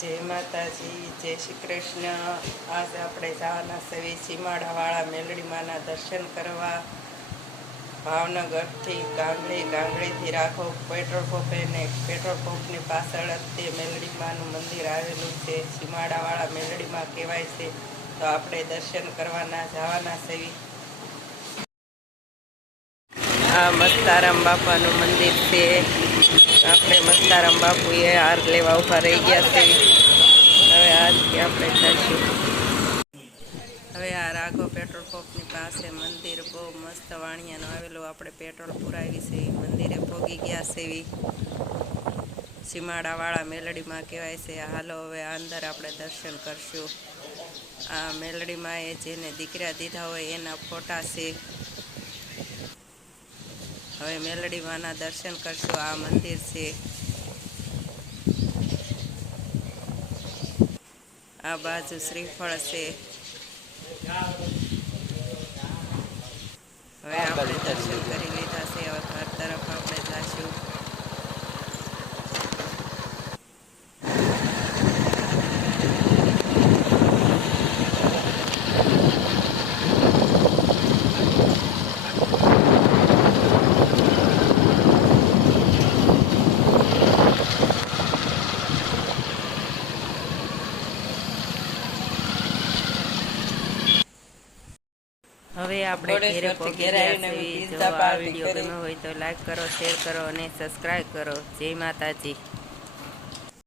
જય માતાજી, જય શ્રી કૃષ્ણ। આજ આપણે જવાના સવી સીમાડાવાળા મેલડીમાના દર્શન કરવા। ભાવનગરથી ગાંગડીથી રાખો પેટ્રોલ પંપે ને પેટ્રોલ પંપની પાછળ જ તે મેલડીમાનું મંદિર આવેલું છે। સીમાડાવાળા મેલડીમાં કહેવાય છે, તો આપણે દર્શન કરવાના જવાના સવી। આ મસ્તારામ બાપાનું મંદિર છે। આપણે મસ્તારામ બાપુએ હાર લેવા ઉભા રહી ગયા છે। હવે આજથી આપણે જઈશું। હવે આ રાઘો પેટ્રોલ પંપની પાસે મંદિર બહુ મસ્ત વાણિયાનું આવેલું। આપણે પેટ્રોલ પુરાવી છે, મંદિરે પહોંચી ગયા છે। સીમાડાવાળા મેલડીમાં કહેવાય છે। હાલો હવે અંદર આપણે દર્શન કરશું। આ મેલડીમાં એ જેને દીકરા દીધા હોય એના ફોટા છે। હવે મેલડીમાના દર્શન કરશું। આ મંદિર છે। આ બાજુ શ્રીફળ છે। હવે આપણે દર્શન કરી લીધા છે। હવે ઘર તરફ આપણે જઈશું। હવે આપણે ઘેરે પહોંચી ગયા છીએ। જો આ વિડીયો ગમ્યો હોય તો લાઈક કરો, શેર કરો અને સબસ્ક્રાઈબ કરો। જય માતાજી।